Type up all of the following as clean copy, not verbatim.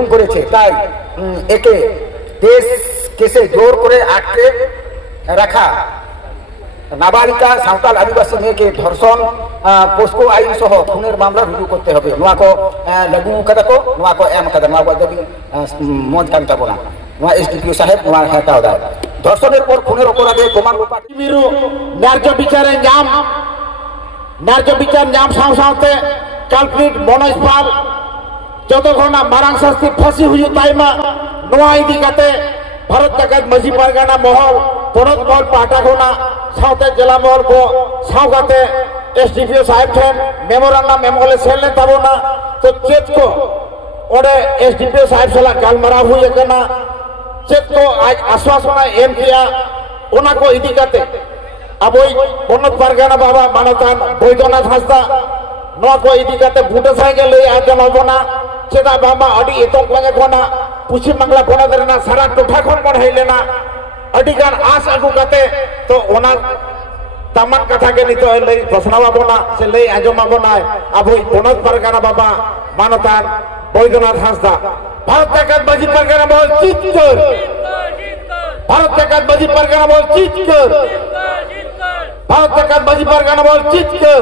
খুন করেছে, তাই একে দেশ কেসে জোর করে আটকে রাখা, নাবালিকা সাঁওতাল আদিবাসী মেয়েকে ধর্ষণ পোস্কো আইন সহ খুনের মামলা রুজু করতে হবে। নোয়া को লাগু kada ko নোয়া को এম kada নোয়া দাবি মন কান তাবনা নোয়া এসডিপিও সাহেব নোয়া হাতাও দা ধর্ষণের পর খুনের অপরাধে প্রমাণ রূপাত মিরু ন্যায্য বিচার নাম সাও সাওতে কালপ্রিট মনোজ পাল যতক্ষণ মারাং শাস্তি ফাঁসি হুজু তাইমা নোয়া ইদি কাতে भारत जगत मजी परगना महल पनत महल पाटा खोना साउते जिला महल को साउगाते एसडीपीओ साहेब ठेन मेमोरेंडम मेमोले सेल ताबोना तो चेत को ओडे एसडीपीओ साहेब सला गालमारा हुई कना चेत को आज आश्वासना एम किया ओना को इदी काते अबोई पनत परगना बाबा मानतान बैद्यनाथ हांसदा नोआ को इदी काते बुटा साइके लई आजन होबोना चेदा बाबा अडी एतोक लगे कोना पश्चिम बांगला पनत रेना सारा टोठा खन बन हेलेना अडिगान आस अगु कते तो ओना तमान कथा के नितो लई घोषणावा बोना से लई आजमा बोना अबो पनत परगना बाबा मानतान बैद्यनाथ हांसदा भारत जगत मजी परगना बोल चित्तर भारत जगत मजी परगना बोल चित्तर भारत जगत मजी परगना बोल चित्तर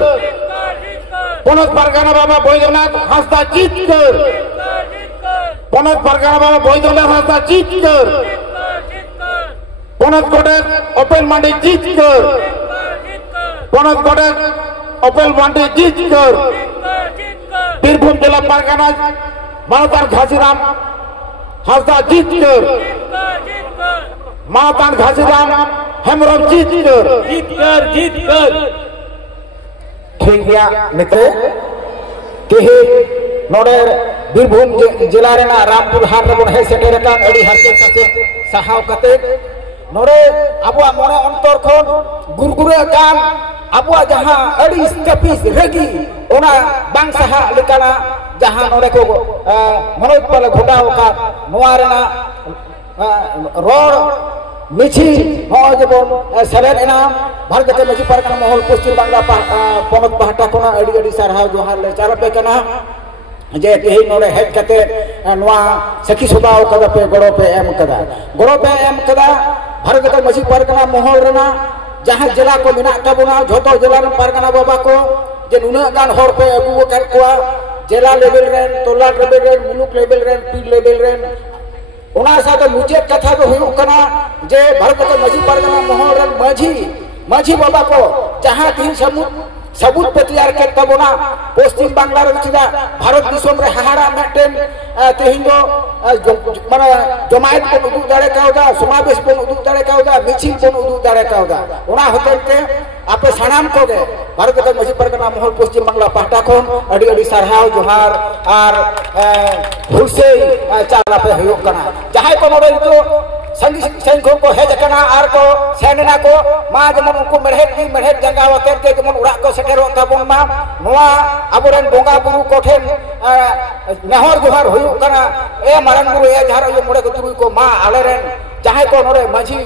पनत परगना बाबा बैद्यनाथ हांसदा चित्तर पनत परगना बाबा बैद्यनाथ हांसदा चित्तर पनत कोटेर अपेल मांडी चित्तर पनत कोटेर अपेल मांडी चित्तर बीरभूम जिला परगना मानतान घासीराम हांसदा चित्तर मानतान घासीराम हेमरम चित्तर ठीक गया मित्र केहे नोडे बीरभूम जिला रेना रामपुर हाट रेबन हे सेटेरकान अडी हरके साथे साहाव कते नोडे आबुआ मने अंतर खन गुरगुरे कान आबुआ जहां अडी स्टेपिस रेगी ओना बांग साहा लेकाना जहां नोडे को मनोज पल घोटाव का नोआ रेना रोड मिछि हो जेबन सेलेन एना भारत जगत मजी परगना महल पश्चिम बांगला पनत पाहटा कोना अडी अडी सारहाव जोहार ले चारपे कना जे तेही नोडे हेज कते नोआ सखी सुदाव कदा पे गड़ो पे एम कदा भारत जगत मजी परगना महल रेना जहां जिला को मिना ताबुना झोतो जिला परगना बाबा को जे नुना गान हर पे अगु कर कोआ जिला लेवल रेन तोला लेवल रेन मुलुक लेवल रेन पीर लेवल रेन ओना साथे मुझे कथा दो हुयु कना जे भारत जगत मजी परगना महल रेन माझी बाबा को जहां तीन सबूत पतियार के तबोना पश्चिम बांगला रे चिदा भारत दिसोम रे हाहाड़ा मेटेन तेहिं दो माने जमायत को उदुग दाड़े कावदा समावेश को उदुग दाड़े कावदा मिছিল को उदुग दाड़े कावदा ओना होतेते आपे सानाम को दे भारत जगत मजी परगना महल पश्चिम बांगला पाहटा कोन अडी अडी सारहाव जोहार आर भूलसे चाला पे हुयु कना जहां को नोडे तो संगी संघों को हेज कना आर को सेना को मा जमन उनको मेढ़ेट जंगाव के जमन उड़ा को सेटेरो ताबोन मा नोआ अबोरेन बोंगा बुरु कोठेन नेहर जोहार हुयु कना ए मारन बुरु ए जहार यो मोड़े को तुरुई को मा आलेरेन जहां को नोरे माझी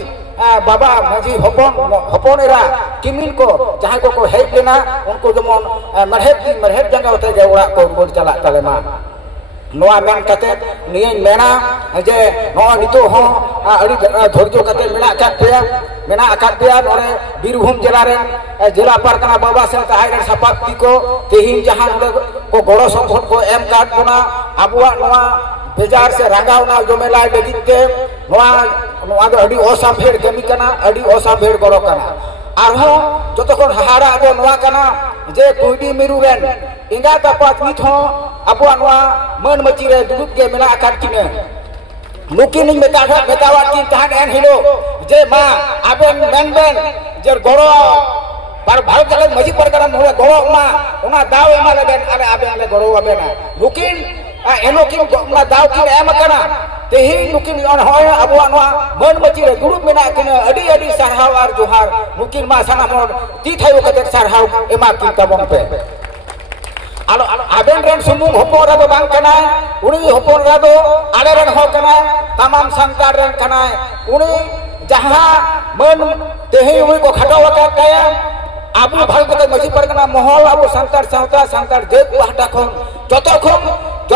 बाबा माझी हपन एरा किमिन को जहां को हेज लेना उनको जमन मेढ़ेट जंगाव ते जे उड़ा को बोल चला ताले मा नोआ मेन कते निय मेना जे नोआ नितो हो अड़ी धोरजो कते मेना अकात पेया नोरे बीरभूम जिला रे जिला परगना बाबा से ताहाइर सपाक्ति को तेहिं जहां को गड़ो संपद को एम काट कोना आबुआ नोआ बेजार से रंगावना जमेला लगिते नोआ दो अड़ी असाफेर कमी कना अड़ी असाफेर गड़ो कना आरहो जतखन हाहाड़ा दो नोआ कना जे कुइडी मिरु रेन इंगा तापात नित हो आबुआ नोआ मन मची रे दुदुब के मेना आकात किने नुकिन मेतावात किन तहान एन हिलो जे मा आबेन मेनबेन जे गड़ो पर भारत जगत मजी परगना महल गड़ो मा ओना दाव एमा लेबेन आले आबेन ले गड़ो आबेना नुकिन एनोकिन ओना दाव किन एम कना तेही नुकिन अन होय आबुआ नोआ मन मची रे दुदुब मेना किने अडी अडी सारहाव आर जोहार नुकिन मा साना मोर ती थायो कते सारहाव एमा किन तबन पे आलो आबेन रेन सुमुंग हपन रादो बांग कना उनी हपन रादो आले रेन हो कना तमाम संतान रेन कना उनी जहां मन तेही उनी को खटाव काया आबु भारत जगत मजी परगना महल आबु संतार सावता संतार देव पाहटा खन जतो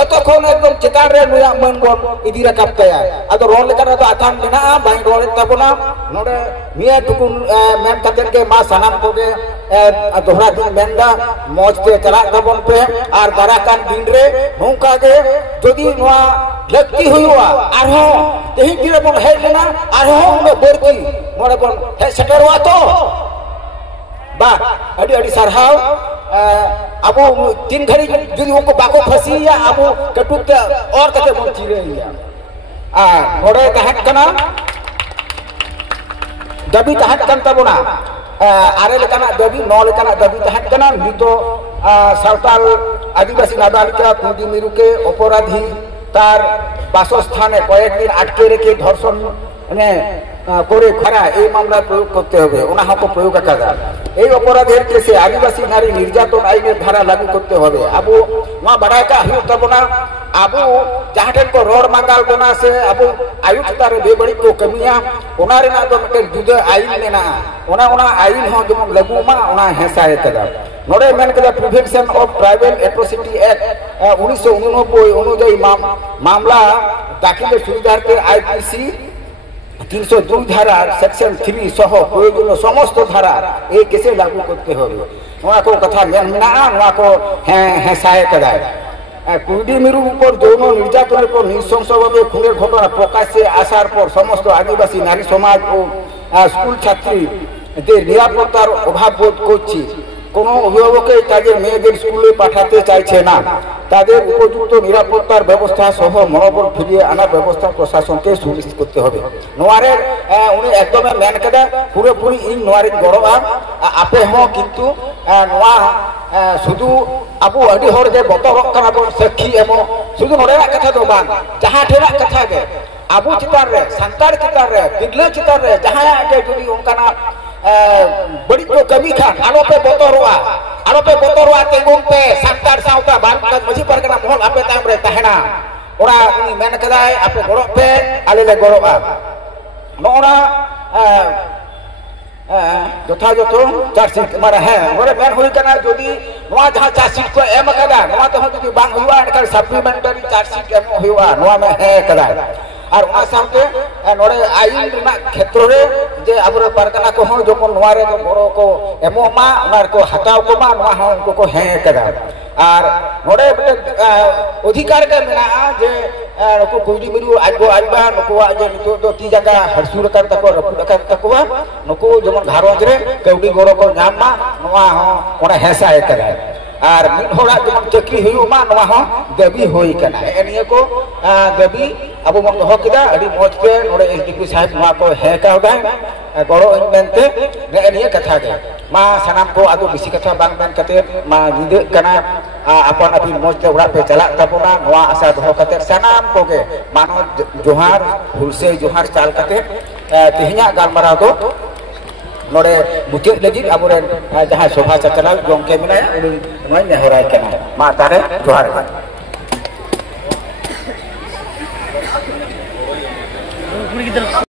जतो खन एकदम चितान रे नुया मन बन इदी राकाब तया आदो रोल लेकर तो आथान मेना बाई रोल तबना नोडे मिया टुकुन मेन कतेन के मा सनाम को के दोहरा दिन मेनदा मौज ते चला तबन पे आर दाराकान दिन रे नोंका के जदि नोआ लगती हुआ आरो तेही दिरे बन हेज लेना आरो उन बरती नोडे बन हे सेटरवा तो बा अडी अडी सरहाव अब तीन घड़ी जुदी उनको बाको फसिया अब कटुक और कते मन चिरे या नोडे तहत कना दबी तहत कन तबना आरे लेकाना दबी नौ लेकाना दबी तहत कना नितो सावताल आदिवासी नाबालिका कुंडी मिरु के अपराधी तार बासस्थाने कয়েক दिन आटके रेखे धर्षण ने করে খরা এই মামলা প্রয়োগ করতে হবে ওনা হকো প্রয়োগ আকাদা এই অপরাধের কেসে আদিবাসী নারী নির্যাতন আইনের ধারা লাগু করতে হবে আবু মা বাড়াইকা হুই তবনা আবু জাহাটেন को रोड मांगाल बना से अब आयुक्त तारे बेबड़ी को कमिया ओना रे ना तो मते जुदा आईन लेना ओना आईन हो जमन लागू मा ओना हेसाए कदा नोडे मेन कदा prevention of tribal atrocity act 1989 অনুযায়ী मामला दाखिल सुविधार के आईपीसी 302 ধারা সেকশন 3 সহ প্রয়োজনীয় সমস্ত ধারা এই কেসে লাগু করতে হবে ওনা কো কথা মেনা ওনা কো হেসায় কদায় কুন্ডি মিরু উপর যৌন নির্যাতনের পর নৃশংসভাবে খুনের ঘটনা প্রকাশ্যে আসার পর সমস্ত আদিবাসী নারী সমাজ ও স্কুল ছাত্রীদের নিরাপত্তার অভাব বোধ করছে কোনো অভিভাবকই তাদের মেয়েদের স্কুলে পাঠাতে চাইছে না তাদের উপযুক্ত নিরাপত্তার ব্যবস্থা সহ মনোবল ফিরিয়ে আনার ব্যবস্থা প্রশাসনকে সুনিশ্চিত করতে হবে নোয়ারে উনি একদম মেন কাদা পুরোপুরি ইন নোয়ারে গরবা আপে হ কিন্তু নোয়া শুধু আবু আদি হর যে বতরক কানা বন সাক্ষী এবং শুধু নোরেনা কথা তো বাং যাহা ঠেনা কথা গে আবু চিতার রে সান্তার চিতার রে পিগলে চিতার রে যাহা আগে যদি ওনকানা बड़ी को कमी खान आलो पे बोतरवा तेंगुम पे संतार सावता बान मजी परगना मोहल आपे ताम रे तहना ओरा उनी मेन कदाय आपे गड़ो पे आले ले गड़ोआ नोरा जोथा जोथो चार्जशीट मारा है ओरे मेन हुई कना जदी नोआ जहां चार्जशीट को एम कदा नोआ तो जदी बांग हुआ एनका सप्लीमेंटरी चार्जशीट एम हुआ नोआ में है कदा और ओना साथे नोरे आईन ना क्षेत्र रे जे अबरे परगना को हो जमन नोरे जो बड़ो को एमो मा ओनार को हटाव को मा नोआ हो उनको को है कदा और नोरे अधिकार के मेना जे नको कुडी मिरु आजो आइबा नको जे नितो दो ती जगह हरसुर कर तको रपुड कर तको नको जमन घारोज रे कौडी गोड़ो को नाम मा नोआ हो ओना हेसा है कदा और मिन होड़ा जमन चक्री हुई मा नोआ हो देवी होई कना एनिए को देवी अब मन हो किदा अडी मोजते नोरे एसडीपी साहब मा को है का गाय गड़ो इनमेंते ने एनिए कथा गे मा सनाम को आदो बिसी कथा बांग मेन कते मा निदे कना अपन अपनी मोजते उड़ा पे चला तबना नोआ आशा दो कते सनाम को गे मानो जोहार हुलसे जोहार चाल कते तिहिया गालमरा दो नोरे मुचे लगी अबरे जहां शोभा चचलाल गोंके मिना उनी नय नेहराय कना मा तारे जोहार